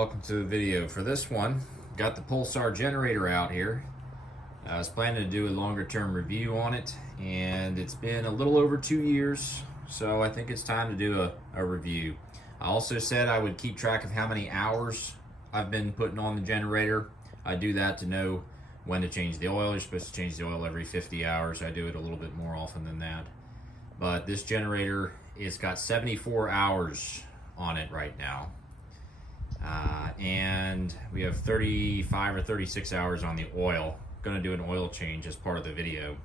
welcome to the video. For this one, got the Pulsar generator out here. I was planning to do a longer term review on it, and it's been a little over 2 years, so I think it's time to do a review. I also said I would keep track of how many hours I've been putting on the generator. I do that to know when to change the oil. You're supposed to change the oil every 50 hours. I do it a little bit more often than that. But this generator, it's got 74 hours on it right now. And we have 35 or 36 hours on the oil. Going to do an oil change as part of the video.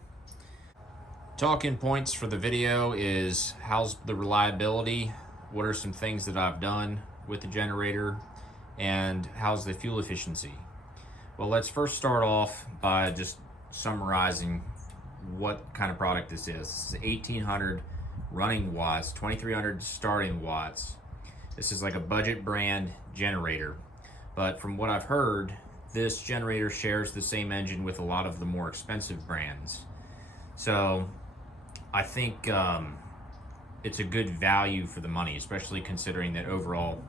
Talking points for the video is how's the reliability, what are some things that I've done with the generator, and how's the fuel efficiency. Well, let's first start off by just summarizing what kind of product this is. This is 1800 running watts, 2300 starting watts. This is like a budget brand generator, but from what I've heard, this generator shares the same engine with a lot of the more expensive brands. So I think it's a good value for the money, especially considering that overall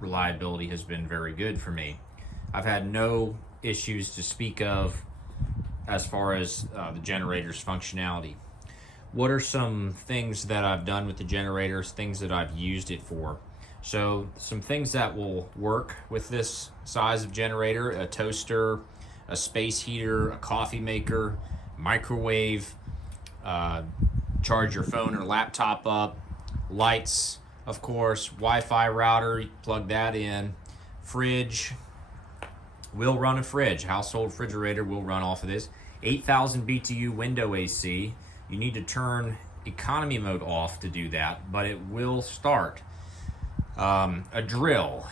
reliability has been very good for me. I've had no issues to speak of as far as the generator's functionality. What are some things that I've done with the generators, things that I've used it for? So some things that will work with this size of generator: a toaster, a space heater, a coffee maker, microwave, charge your phone or laptop up, lights, of course, Wi-Fi router, you plug that in, fridge, will run a fridge, household refrigerator will run off of this, 8,000 BTU window AC. You need to turn economy mode off to do that, but it will start. A drill,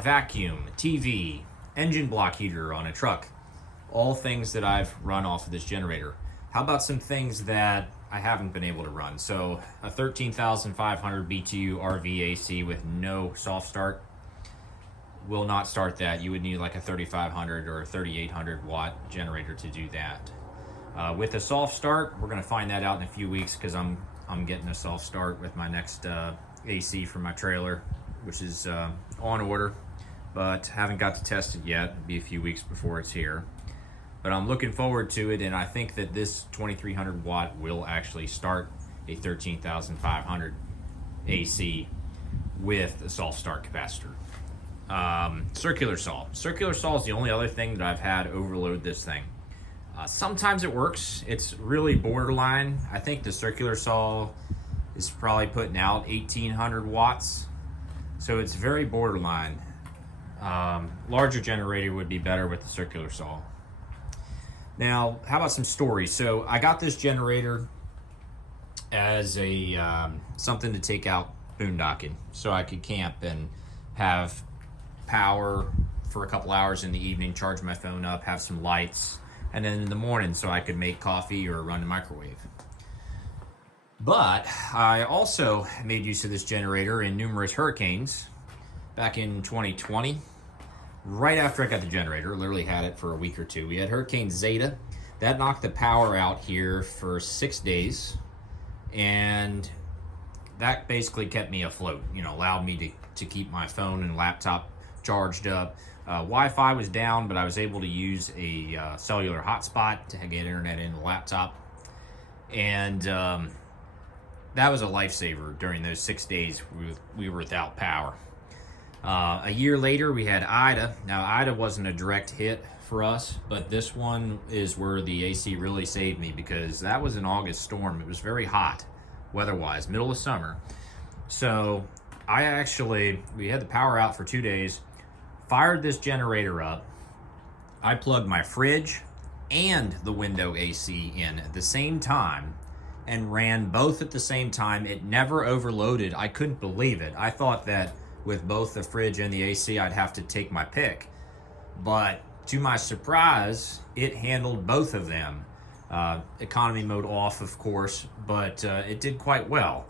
vacuum, TV, engine block heater on a truck, all things that I've run off of this generator. How about some things that I haven't been able to run? So a 13,500 BTU RV AC with no soft start will not start that. You would need like a 3,500 or a 3,800 watt generator to do that. With a soft start, we're going to find that out in a few weeks, because I'm getting a soft start with my next AC for my trailer, which is on order, but haven't got to test it yet. It'll be a few weeks before it's here, but I'm looking forward to it, and I think that this 2300 watt will actually start a 13,500 AC with a soft start capacitor. Circular saw. Circular saw is the only other thing that I've had overload this thing. Sometimes it works. It's really borderline. I think the circular saw is probably putting out 1800 watts. So it's very borderline. Larger generator would be better with the circular saw. Now, how about some stories? So I got this generator as a something to take out boondocking, so I could camp and have power for a couple hours in the evening, charge my phone up, have some lights, and then in the morning so I could make coffee or run the microwave. But I also made use of this generator in numerous hurricanes back in 2020. Right after I got the generator, literally had it for a week or two. We had Hurricane Zeta. That knocked the power out here for 6 days. And that basically kept me afloat, allowed me to keep my phone and laptop charged up. Wi-Fi was down, but I was able to use a cellular hotspot to get internet in the laptop. And that was a lifesaver during those 6 days we were without power. A year later, we had Ida. Now, Ida wasn't a direct hit for us, but this one is where the AC really saved me, because that was an August storm. It was very hot weather-wise, middle of summer. So we had the power out for 2 days, fired this generator up. I plugged my fridge and the window AC in at the same time and ran both at the same time. It never overloaded. I couldn't believe it. I thought that with both the fridge and the AC, I'd have to take my pick. But to my surprise, it handled both of them. Economy mode off, of course, but it did quite well.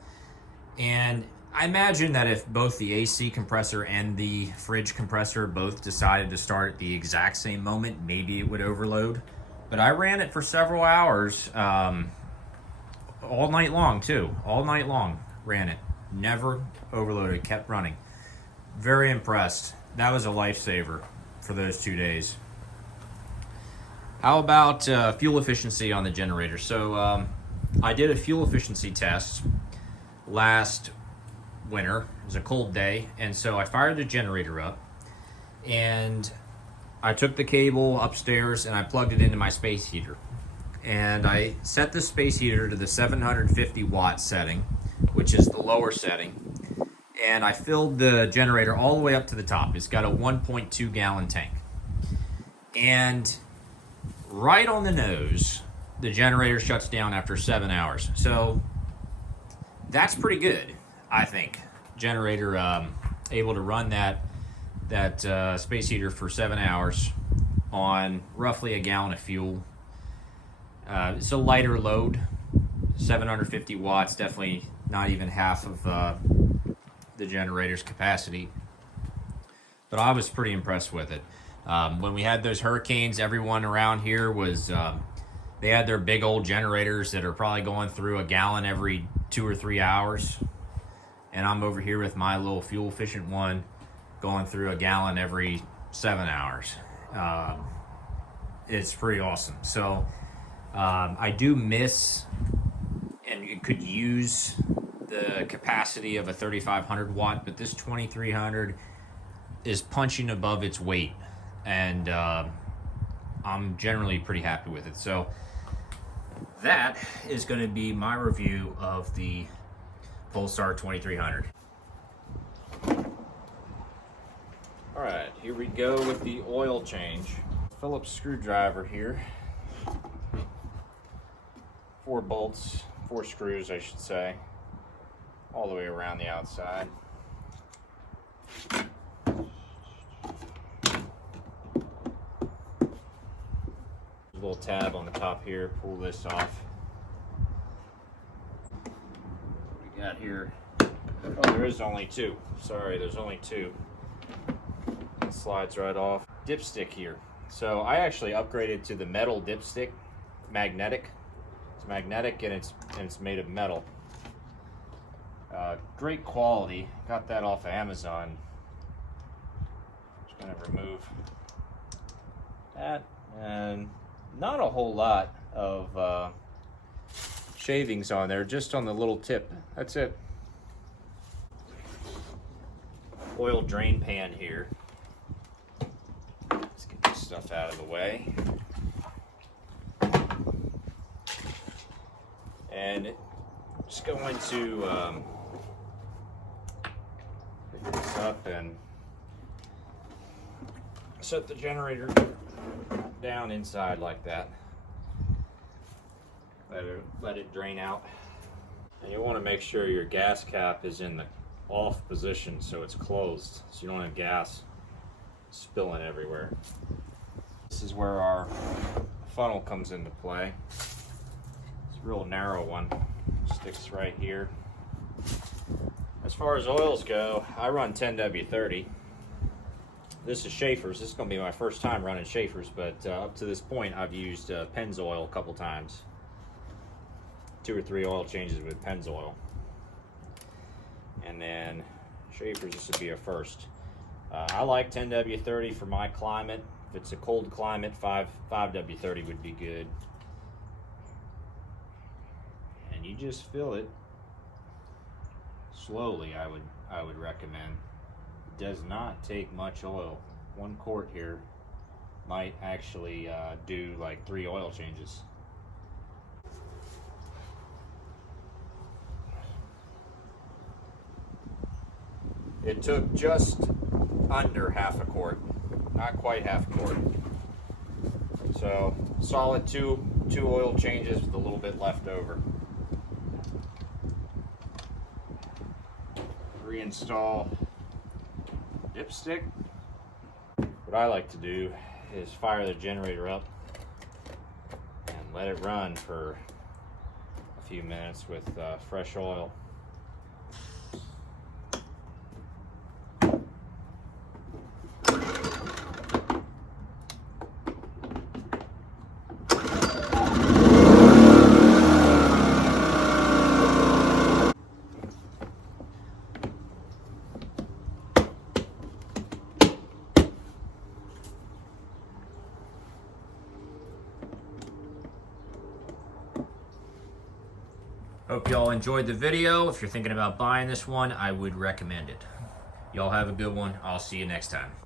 And I imagine that if both the AC compressor and the fridge compressor both decided to start at the exact same moment, maybe it would overload. But I ran it for several hours, all night long too. All night long ran it. Never overloaded, kept running. Very impressed that was a lifesaver for those 2 days. How about fuel efficiency on the generator? So I did a fuel efficiency test last winter. It was a cold day, and so I fired the generator up, and I took the cable upstairs and I plugged it into my space heater. And I set the space heater to the 750 watt setting, which is the lower setting. And I filled the generator all the way up to the top. It's got a 1.2 gallon tank. And right on the nose, the generator shuts down after 7 hours. So that's pretty good, I think. Generator able to run that space heater for 7 hours on roughly a gallon of fuel. It's a lighter load, 750 watts, definitely not even half of the generator's capacity. But I was pretty impressed with it. When we had those hurricanes, everyone around here was, they had their big old generators that are probably going through a gallon every 2 or 3 hours. And I'm over here with my little fuel efficient one going through a gallon every 7 hours. It's pretty awesome. So I do miss and could use the capacity of a 3500 watt, but this 2300 is punching above its weight, and I'm generally pretty happy with it. So that is going to be my review of the Pulsar 2300. All right, here we go with the oil change. Phillips screwdriver here. 4 bolts, 4 screws, I should say, all the way around the outside. A little tab on the top here, pull this off. What we got here? Oh, there is only 2. Sorry, there's only 2. It slides right off. Dipstick here. So I actually upgraded to the metal dipstick, magnetic. It's magnetic and it's made of metal. Great quality. Got that off of Amazon. Just gonna remove that, and not a whole lot of shavings on there, just on the little tip. That's it. Oil drain pan here. Let's get this stuff out of the way. And just going to pick this up and set the generator down inside like that. Let it drain out. And you want to make sure your gas cap is in the off position so it's closed, so you don't have gas spilling everywhere. This is where our funnel comes into play. It's a real narrow one. Sticks right here. As far as oils go, I run 10W30. This is Schaefer's. This is going to be my first time running Schaefer's, but up to this point I've used Pennzoil a couple times. 2 or 3 oil changes with Pennzoil. And then Schaefer's, this would be a first. I like 10W30 for my climate. If it's a cold climate, 5W30 would be good. And you just fill it slowly, I would recommend. It does not take much oil. 1 quart here might actually do like 3 oil changes. It took just under half a quart, not quite half a quart. So solid two oil changes with a little bit left over. Reinstall dipstick. What I like to do is fire the generator up and let it run for a few minutes with fresh oil. Hope y'all enjoyed the video. If you're thinking about buying this one, I would recommend it. Y'all have a good one. I'll see you next time.